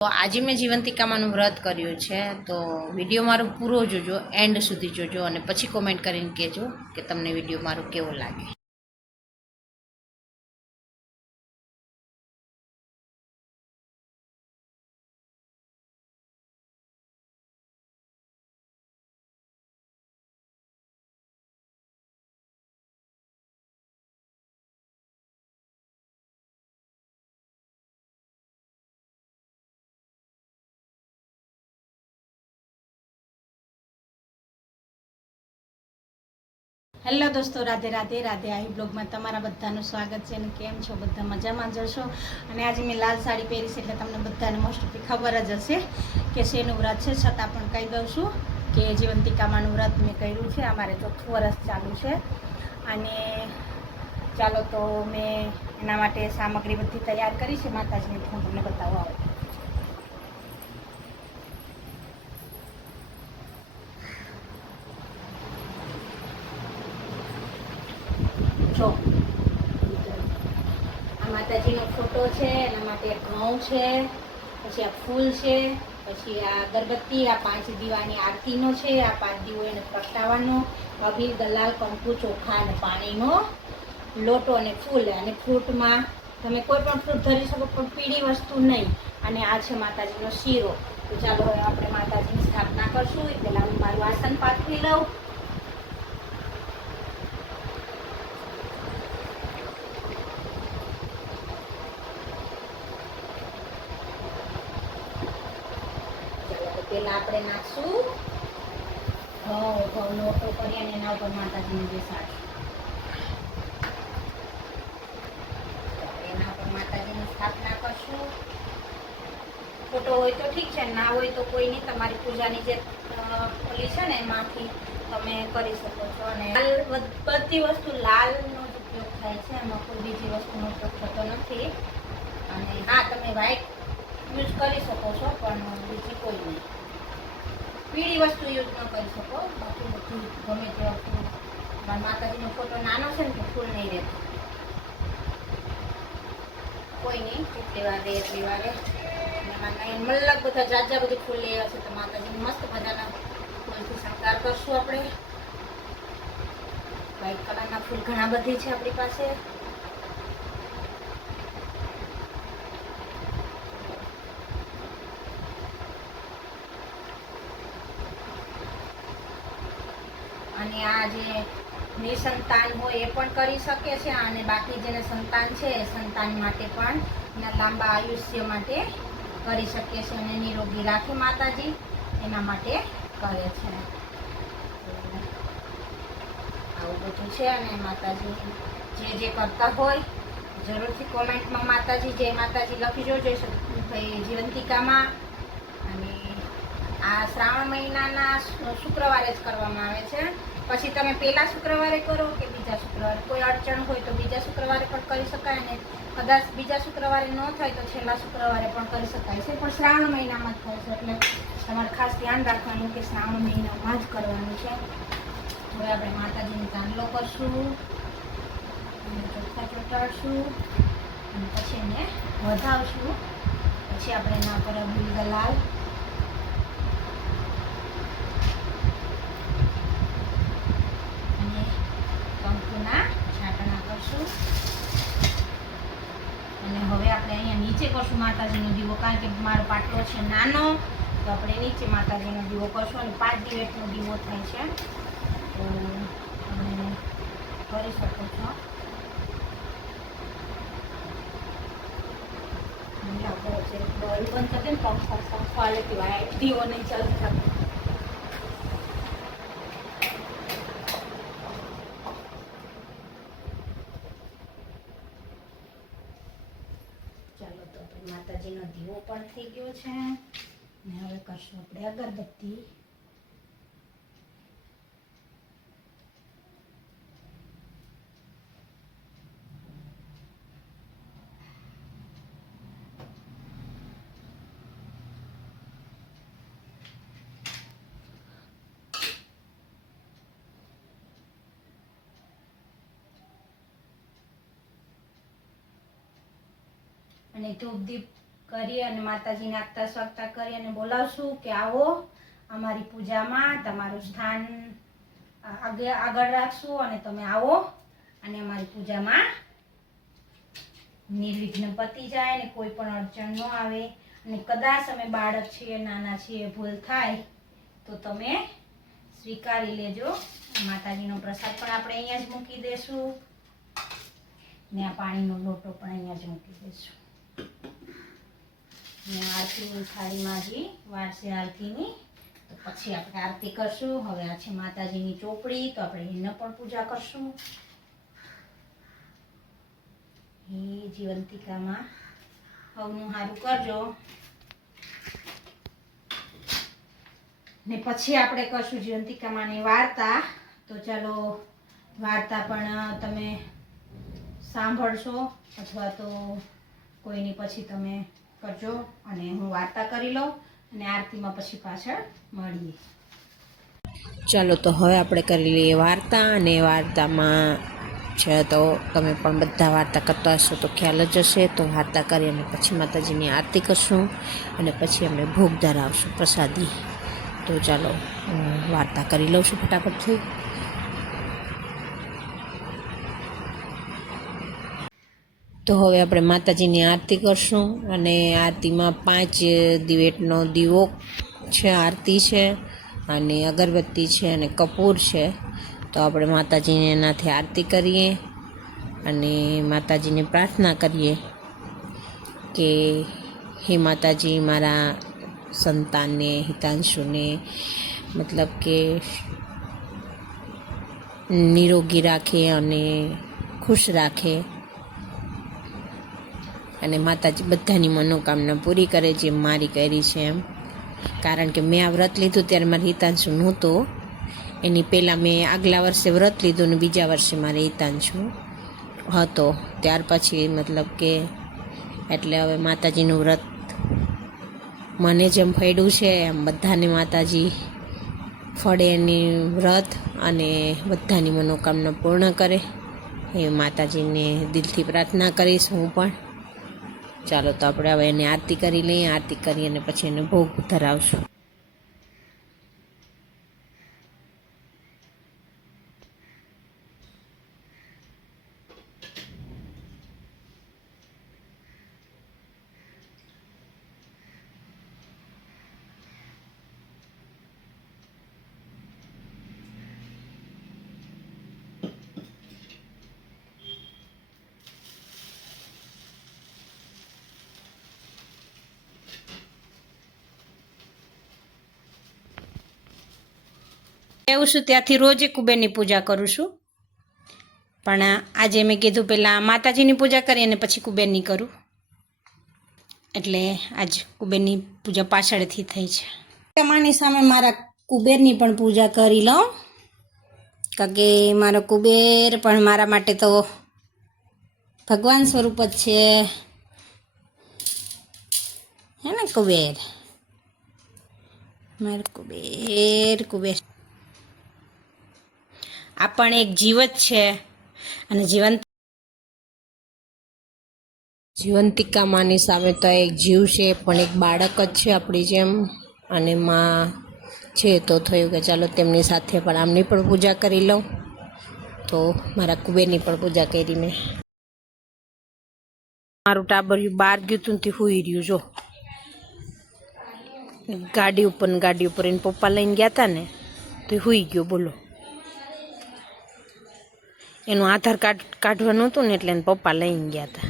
તો આજે મેં જીવંતિકામાનું વ્રત કર્યું છે, તો વિડીયો મારો પૂરો જોજો, એન્ડ સુધી જોજો અને પછી કોમેન્ટ કરીને કહેજો કે તમને વિડીયો મારો કેવો લાગે. હેલો દોસ્તો, રાધે રાધે રાધે. આવી બ્લોગમાં તમારા બધાનું સ્વાગત છે. અને કેમ છો બધા? મજામાં જશો. અને આજે મેં લાલ સાડી પહેરી છે એટલે તમને બધાને મોસ્ટ ઓફલી ખબર જ હશે કે શેનું વ્રત છે. છતાં પણ કહી દઉં છું કે જીવંતિકામાનું વ્રત મેં કર્યું છે. અમારે ચોથું વર્ષ ચાલુ છે. અને ચાલો તો મેં એના માટે સામગ્રી બધી તૈયાર કરી છે. માતાજીને હું તમને બતાવવા આવું. જો આ માતાજીનો ફોટો છે, એના માટે ઘઉં છે, પછી આ ફૂલ છે, પછી આ અગરબત્તી, આ 5 દીવાની આરતીનો છે, આ 5 દીવો એને પ્રગટાવવાનો, અબીલ, દલાલ, કંકુ, ચોખા અને પાણીનો લોટો અને ફૂલ. અને ફ્રૂટમાં તમે કોઈ પણ ફ્રૂટ ધરી શકો, પણ પીળી વસ્તુ નહીં. અને આ છે માતાજીનો શીરો. તો ચાલો હવે આપણે માતાજીની સ્થાપના કરશું. એ પહેલાં હું મારું આસન પાથરી લઉં. પેલા આપણે નાખશું ઘઉંનો ઓટો કરી અને એના ઉપર માતાજીને બેસાડીશું. એના ઉપર માતાજીની સ્થાપના કરશું. ફોટો હોય તો ઠીક છે, ના હોય તો કોઈ નહીં. તમારી પૂજાની જે ઓલી છે ને એમાંથી તમે કરી શકો છો. અને બધી વસ્તુ લાલનો જ ઉપયોગ થાય છે, એમાં કોઈ બીજી વસ્તુનો ઉપયોગ થતો નથી. અને હા, તમે વ્હાઈટ યુઝ કરી શકો છો, પણ બીજી કોઈ નહીં. પીળી વસ્તુ યુઝ ન કરી શકો. બાકી બધું ગમે તે વસ્તુ. માતાજીનો ફોટો નાનો છે ને તો ફૂલ નહીં રહેતો. કોઈ નહીં, જેટલી વાર રહે એટલી વાર. મતલબ બધા જાજા બધી ફૂલ લેવા છે, તો માતાજી મસ્ત મજાના ફૂલથી શણગાર કરશું આપણે. વ્હાઈટ કલરના ફૂલ ઘણા બધી છે આપણી પાસે. અને આ જે નિસંતાન હોય એ પણ કરી શકે છે. અને બાકી જેને સંતાન છે એ સંતાન માટે પણ લાંબા આયુષ્ય માટે કરી શકે છે. અને નિરોગી રાખે માતાજી, એના માટે કરે છે. આવું બધું છે. અને માતાજી જે કરતા હોય જરૂરથી કોમેન્ટમાં માતાજી જય માતાજી લખીજો. જય જીવંતિકામાં. અને આ શ્રાવણ મહિનાના શુક્રવારે જ કરવામાં આવે છે. પછી તમે પહેલા શુક્રવારે કરો કે બીજા શુક્રવારે, કોઈ અડચણ હોય તો બીજા શુક્રવારે પણ કરી શકાય. અને કદાચ બીજા શુક્રવારે ન થાય તો છેલ્લા શુક્રવારે પણ કરી શકાય છે. પણ શ્રાવણ મહિનામાં જ થાય છે, એટલે તમારે ખાસ ધ્યાન રાખવાનું કે શ્રાવણ મહિનામાં જ કરવાનું છે. હવે આપણે માતાજીને ચાંદલો કરશું, ચોખા ચોંટાડશું, અને પછી એને વધાવશું. પછી આપણે એના પર અબીલ, દલાલ અને કંકુના છાંટણા કરશું. અને હવે આપણે અહીંયા નીચે કરશું માતાજીનો દીવો, કારણ કે મારો પાટલો છે નાનો, તો આપણે નીચે માતાજીનો દીવો કરશું. અને 5 દિવેટનો દીવો થાય છે, તો તમે કરી શકો છો. બંધ થશે ને પંખા લેતી હોય, દીવો નહીં ચાલુ થતો. ચાલો તો આપણે માતાજીનો દીવો પણ થઈ ગયો છે. ને હવે કરશું આપણે અગરબત્તી. અને ધૂપ દીપ કરી અને માતાજીને આગતા સ્વાગતા કરી અને બોલાવશું કે આવો અમારી પૂજામાં તમારું સ્થાન આગળ રાખશું અને તમે આવો અને અમારી પૂજામાં નિર્વિઘ્ન પતી જાય ને કોઈ પણ અડચણ ન આવે અને કદાચ અમે બાળક છીએ નાના છીએ ભૂલ થાય તો તમે સ્વીકારી લેજો. માતાજીનો પ્રસાદ પણ આપણે અહીંયા જ મૂકી દેશું ને આ પાણીનો લોટો પણ અહીંયા જ મૂકી દેશું ને આરતીની થાળીમાં જે વાર છે આરતીની તો પછી આપણે આરતી કરશું. હવે આ છે માતાજીની ચોપડી તો આપણે એને પણ પૂજા કરશું. એ જીવંતિકામાં હવનું સારું કરજો ને પછી આપણે કરશું જીવંતિકામાંની વાર્તા. તો ચાલો વાર્તા પણ તમે સાંભળશો અથવા તો કોઈની પછી તમે કરજો અને હું વાર્તા કરી લઉં અને આરતીમાં પછી પાછળ મળીએ. ચાલો તો હવે આપણે કરી લઈએ વાર્તા. અને વાર્તામાં છે તો તમે પણ બધા વાર્તા કરતા હશો તો ખ્યાલ જ હશે. તો વાર્તા કરી અને પછી માતાજીની આરતી કરશું અને પછી અમે ભોગ ધરાવશું પ્રસાદી. તો ચાલો વાર્તા કરી લઉં છું ફટાફટથી. તો હવે આપણે માતાજીની આરતી કરશું અને આરતીમાં 5 દિવેટનો દીવો છે, આરતી છે અને અગરબત્તી છે અને કપૂર છે. તો આપણે માતાજીને એનાથી આરતી કરીએ અને માતાજીને પ્રાર્થના કરીએ કે હે માતાજી મારા સંતાનને હિતાંશુને મતલબ કે નિરોગી રાખે અને ખુશ રાખે અને માતાજી બધાની મનોકામના પૂરી કરે જે મારી કરી છે એમ. કારણ કે મેં આ વ્રત લીધું ત્યારે મારે હિતાંશુ નહોતો, એની પહેલાં મેં આગલા વર્ષે વ્રત લીધું ને બીજા વર્ષે મારે હિતાંશુ હતો. ત્યાર પછી મતલબ કે એટલે હવે માતાજીનું વ્રત મને જેમ ફળ્યું છે એમ બધાને માતાજી ફળે એની વ્રત અને બધાની મનોકામના પૂર્ણ કરે એ માતાજીને દિલથી પ્રાર્થના કરીશ હું પણ. ચાલો તો આપણે હવે એને આરતી કરી લઈએ. આરતી કરી અને પછી એને ભોગ ધરાવશું. આવું છું ત્યાંથી રોજ કુબેરની પૂજા કરું છું, પણ આજે મેં કીધું પહેલાં માતાજીની પૂજા કરી અને પછી કુબેરની કરું, એટલે આજ કુબેરની પૂજા પાછળથી થઈ છે. તમારી સામે મારા કુબેરની પણ પૂજા કરી લઉં, કારણ કે મારો કુબેર પણ મારા માટે તો ભગવાન સ્વરૂપ જ છે, હે ને કુબેર? મારો કુબેર આ પણ એક જીવ જ છે અને જીવંતિકા માની સામે તો એક જીવ છે પણ એક બાળક જ છે આપણી જેમ, અને માં છે. તો થયું કે ચાલો તેમની સાથે પણ આમની પણ પૂજા કરી લઉં. તો મારા કુબેરની પણ પૂજા કરી મેં. મારું ટાબરિયું બહાર ગયું હતું તે સૂઈ રહ્યું. જો ગાડી ઉપર એને પપ્પા લઈને ગયા હતા ને તો સૂઈ ગયો. બોલો, એનું આધાર કાર્ડ કાઢવાનું હતું ને એટલે એને પપ્પા લઈને ગયા હતા.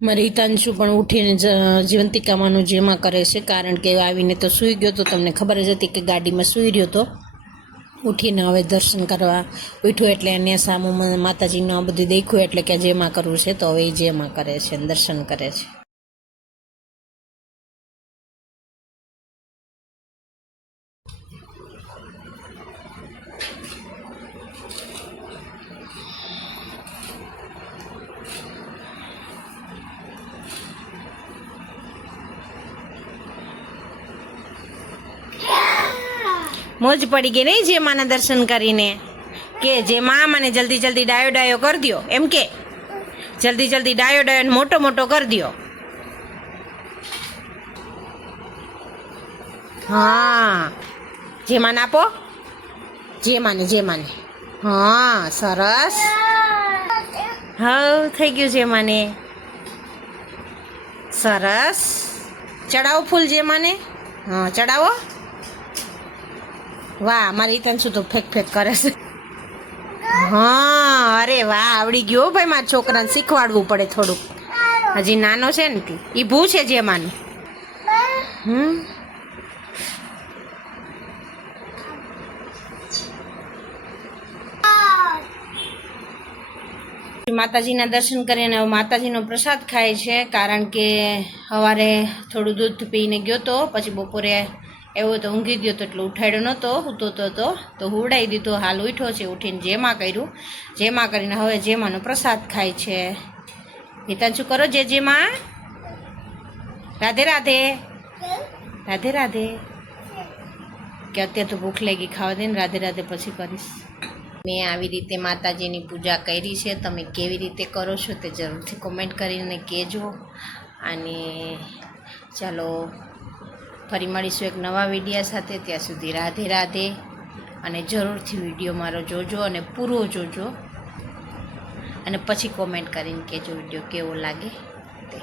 મારે હિતાંશુ પણ ઉઠીને જીવંતિકામાંનું જેમાં કરે છે, કારણ કે આવીને તો સૂઈ ગયો તો તમને ખબર જ હતી કે ગાડીમાં સૂઈ રહ્યો તો. ઉઠીને હવે દર્શન કરવા ઉઠ્યો એટલે એને સામું માતાજીનું આ બધું દેખ્યું એટલે કે જેમાં કરવું છે તો હવે એ જેમાં કરે છે, દર્શન કરે છે. મોજ પડી ગઈ નહીં જે માના દર્શન કરીને, કે જે માં મને જલ્દી જલ્દી ડાયો કરી દો, એમ કે જલ્દી ડાયો મોટો કરી દો. હા જેમાને આપો, જેમાને જેમાને. હા સરસ. હા થઈ ગયું જેમાને. સરસ. ચડાવો ફૂલ જેમાને. હા ચડાવો. વાહ મારી હિતાંશુ તો ફેક ફેક કરે છે. હા અરે વાહ આવડી ગયો ભાઈ, મારા છોકરાને શીખવાડવું પડે થોડુંક, હજી નાનો છે ને તી. ઈ ભૂ છે જેમાનું. માતાજીના દર્શન કરીને હવે માતાજીનો પ્રસાદ ખાય છે, કારણ કે સવારે થોડું દૂધ પીને ગયો તો, પછી બપોરે એવો તો ઊંઘી ગયો તો એટલે ઉઠાડ્યો નહોતો, સૂતો તો હુવડાવી દીધો. હાલ ઉઠ્યો છે, ઉઠીને જેમાં કર્યું, જેમાં કરીને હવે જેમાંનો પ્રસાદ ખાય છે. હિતાંશુ કરો જેમાં. રાધે રાધે. રાધે રાધે. કે અત્યારે તો ભૂખ લાગી, ખાવા દે ને, રાધે રાધે પછી કરીશ. મેં આવી રીતે માતાજીની પૂજા કરી છે, તમે કેવી રીતે કરો છો તે જરૂરથી કોમેન્ટ કરીને કહેજો. અને ચાલો ફરી મળીશું એક નવા વિડીયો સાથે, ત્યાં સુધી રાધે રાધે. અને જરૂરથી વિડીયો મારો જોજો અને પૂરો જોજો, અને પછી કોમેન્ટ કરીને કહેજો વિડીયો કેવો લાગે તે.